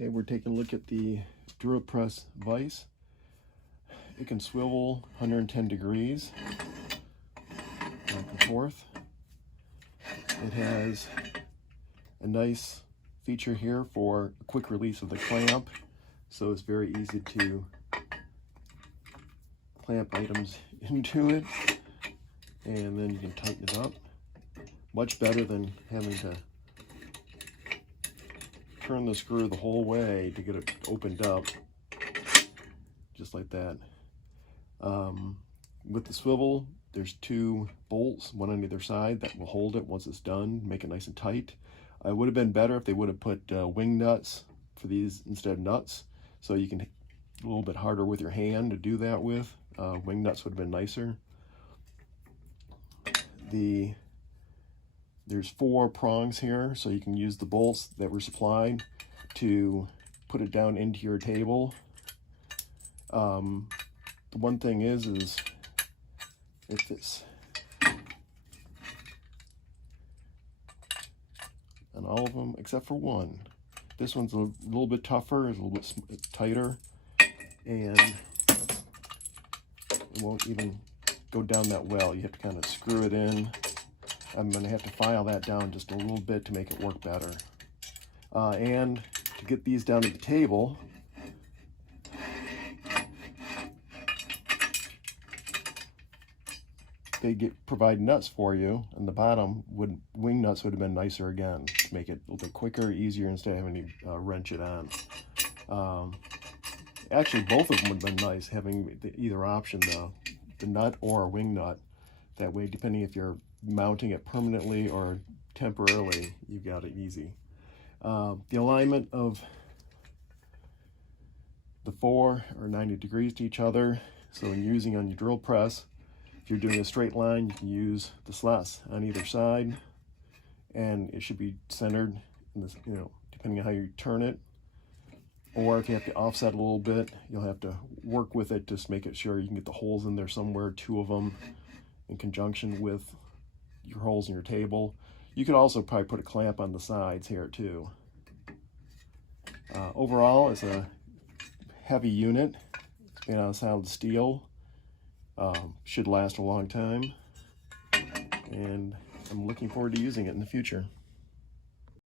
Okay, we're taking a look at the drill press vise. It can swivel 110 degrees back and forth. It has a nice feature here for a quick release of the clamp, so it's very easy to clamp items into it, and then you can tighten it up. Much better than having to turn the screw the whole way to get it opened up, just like that. With the swivel, there's two bolts, one on either side, that will hold it once it's done, make it nice and tight. It would have been better if they would have put wing nuts for these instead of nuts, so you can a little bit harder with your hand to do that with. Wing nuts would have been nicer. There's 4 prongs here, so you can use the bolts that were supplied to put it down into your table. The one thing is if this on all of them except for one. This one's a little bit tougher, it's a little bit tighter, and it won't even go down that well. You have to kind of screw it in. I'm going to have to file that down just a little bit to make it work better. And to get these down to the table, they provide nuts for you, and the bottom wing nuts would have been nicer again to make it a little bit quicker, easier, instead of having to wrench it on. Actually, both of them would have been nice, having either option, the nut or a wing nut. That way, depending if you're mounting it permanently or temporarily, you've got it easy. The alignment of the 4 are 90 degrees to each other, so when you're using on your drill press, if you're doing a straight line, you can use the slots on either side, and it should be centered in this, depending on how you turn it. Or if you have to offset a little bit, you'll have to work with it, just make it sure you can get the holes in there somewhere, 2 of them, in conjunction with your holes in your table. You could also probably put a clamp on the sides here too. Overall, it's a heavy unit. It's made out of solid steel. Should last a long time, and I'm looking forward to using it in the future.